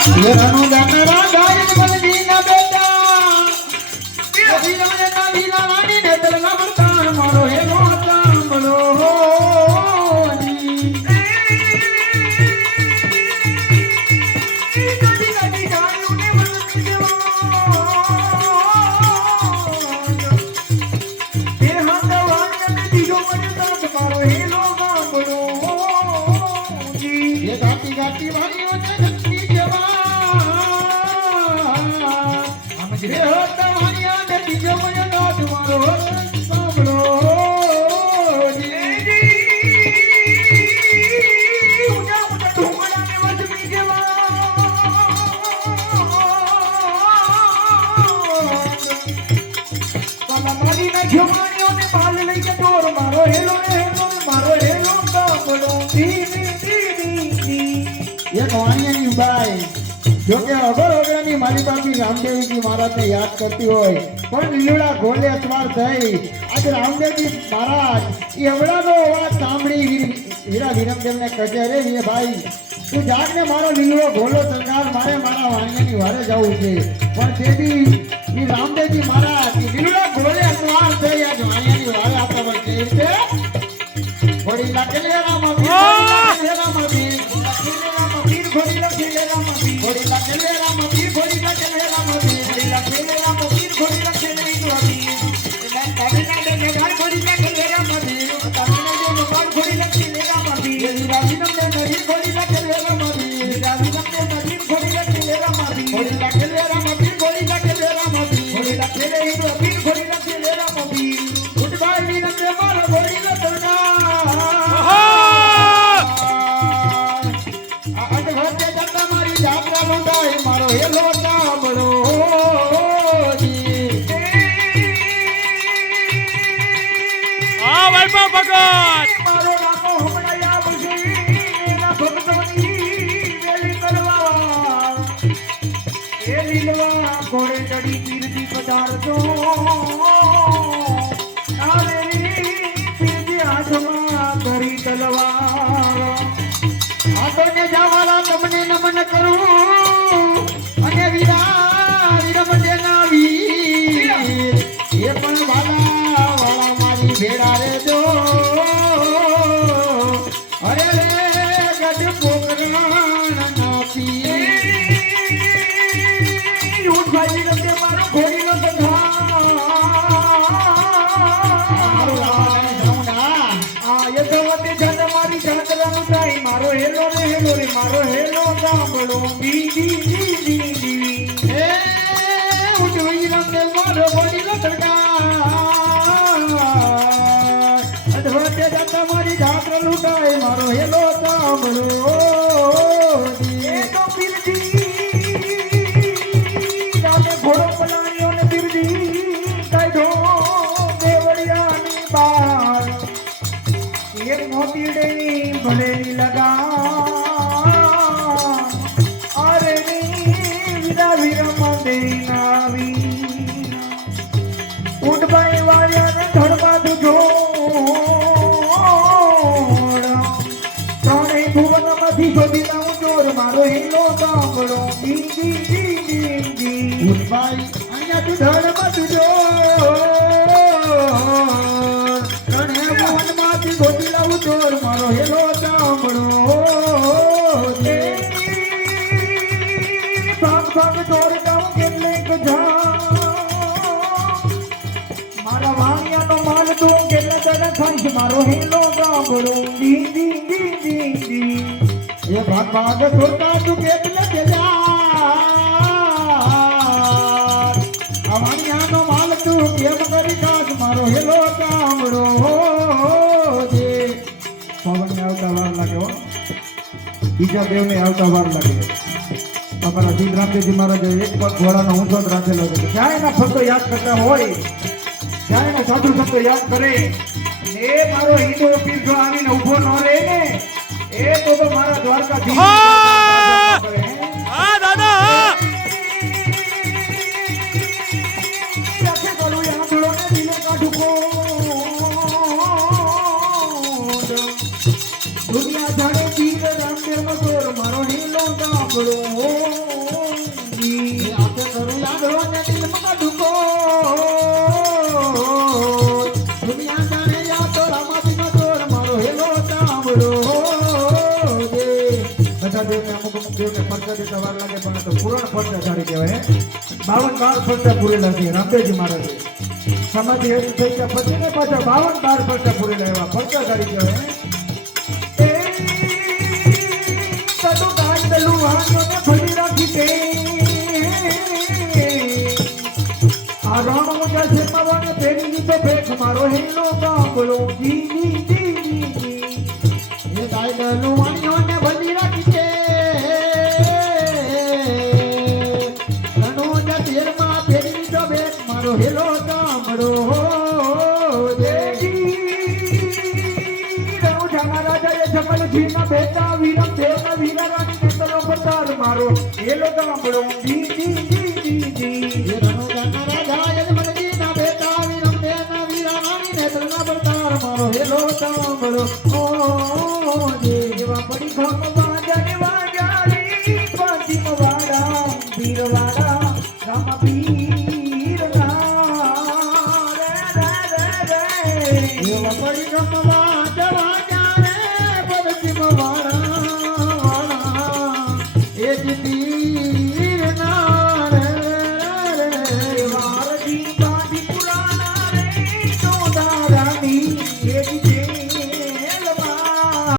ये रनु दनरा गाय बन दीना बेटा ये वीर में ना वीरा रानी ने तेरा बरतान मारो हे लो तांबलो जो के अगर अगरानी मारी बापी रामदेव जी महाराज ने याद करती होय पण लीला घोले अतवार થઈ आज रामदेव जी महाराज ये अवळानो अवाज સાંભળી વીરા વિરમદેવ ને કહે રે ये भाई તું જાગ ને મારો લીલો ઘોલો સરકાર મારે મારા વાણિયાની વારે જાવું છે પણ તેદી ઈ રામદેવ जी महाराज की लीला घोले अतवार થઈ आज વાણિયાની વારે આપણા પર કે છે ઘોડી લાગલે રામ વીર घोड़ी लखेले राम वीर घोड़ी लखेले राम वीर घोड़ी लखेले राम वीर घोड़ी लखेले राम वीर घोड़ी लखेले वीर तमिलनाडु में घर घोड़ी लखेले राम वीर तमिलनाडु में घर घोड़ी लखेले राम वीर राजीनम में नदी घोड़ी लखेले राम वीर राजीनम में नदी घोड़ी लखेले राम वीर घोड़ी लखेले राम वीर घोड़ी लखेले राम वीर घोड़ी लखेले वीर घोड़ी लखेले राम वीर गुड बाय वीर ने मारो घोड़ी लखना मारो हे लोटा बड़ो जी आ वैभव भगत मारो नामो हमणा याद से ना भगतवनी वेली करवा ए लीलवा घोड़े चढ़ी पीर दी पधार दो आवेरी पीर दी हाथमा धरी तलवार आतो ने जावाला तमने नमन करूं ये पण वाला वाला मारी भेड़ा रे जो अरे रे गज पोकरान नापी उठ भाई रते मारो घोड़ी नो सधा आ ये तो वते जन मारी जातरा मुताई मारो हेलो रे मारो हेलो दांबड़ो बी दी दी दी दी ए उठ भाई रते मारो घोड़ी नो सधा अधवटे जता मारी जातरा लुटाए मारो हेलो दांबड़ो ए तो पीरजी राते घोड़ो पलानियों ने पीरजी काढो देवड़ियानी बार एक मोती डेनी भले नी लगा अरे नी विदा विरम देरी नावी उठ भाई वालिया ने धड़वा दुजो तोने भुवन मधी शोधी लाऊं जोर मारो हिलो दांबड़ो दी दी दी दी दी उठ भाई आया तू धड़वा दुजो तोने भुवन मधी शोधी लाऊं जोर मारो हिलो दांबड़ो दे भाग भाग जोर दाऊं केटले कजा मारा वाणिया नो माल दो केटले जरा खाइश मारो हिलो दांबड़ो दी दी दी दी दी ये भाग भाग छोटा तू केटले चला वाणिया नो माल तू केम करी खास मारो हिलो दांबड़ो दे पवन ने आवता वार लाग्यो बीजा देव ने आवता वार लाग्यो તમારા સિદ્ધરામજી મહારાજ એક પગ ઘોડાનો ઊંચો જ રાખેલો છે જ્યાં એના ભક્તો યાદ કરતા હોય જ્યાં એના સાધુ ભક્તો યાદ કરે એ મારો હિન્દુ પીર જો આવીને ઊભો ન રહે ને એ તો મારા દ્વારકાધીશ હા દાદા રાખે કરું આંધળો ને દિલે કાઢું કો દુનિયા જાણે પીર રામદેવ મગર મારો હીલો ગામડો સાંભળો ને દિલમાં દુખો દુનિયા જાણે યા તો રામાપીનો દોર મારો હેલો સાંભળો જે બધા દેવને અમુક દેવને પડતા દેતા વાર લાગે પણ તો પૂરણ પડતા ધારી કહેવાય 52 પડતા પૂરેલા છે રામદેવજી મહારાજે સમાધિ હેઠ થઈ ગયા પછી ને પાછા 52 પડતા પૂરેલા એવા પડતા ધારી કહેવાય સદો ગાંડલું હાથોને ભરી રાખી દે આ રામ મોજા છે માવાને પેરી દીધો ભેખ મારો હેલો ગામડો જી જી જી જી એ ગાંડલું વાણીઓને ભરી રાખી દે રણોજા તેરમાં પેરી દીધો ભેખ મારો હેલો ગામડો જમલજીમાં બેટા વીરમ દેવના વીરારાણી ને તલો પતાર મારો હેલો ગામડો જી જી જી જી જી એ રણોજાના રાજા જમલજીના બેટા વીરમ દેવના વીરારાણી ને તલો પતાર મારો હેલો ગામડો ઓ જેવા પડી ખમ વાજાને વાજારી પાંચીમ વાડા વીરવાડા રામ પીર ના રે રે રે રે એવા પડી ખમ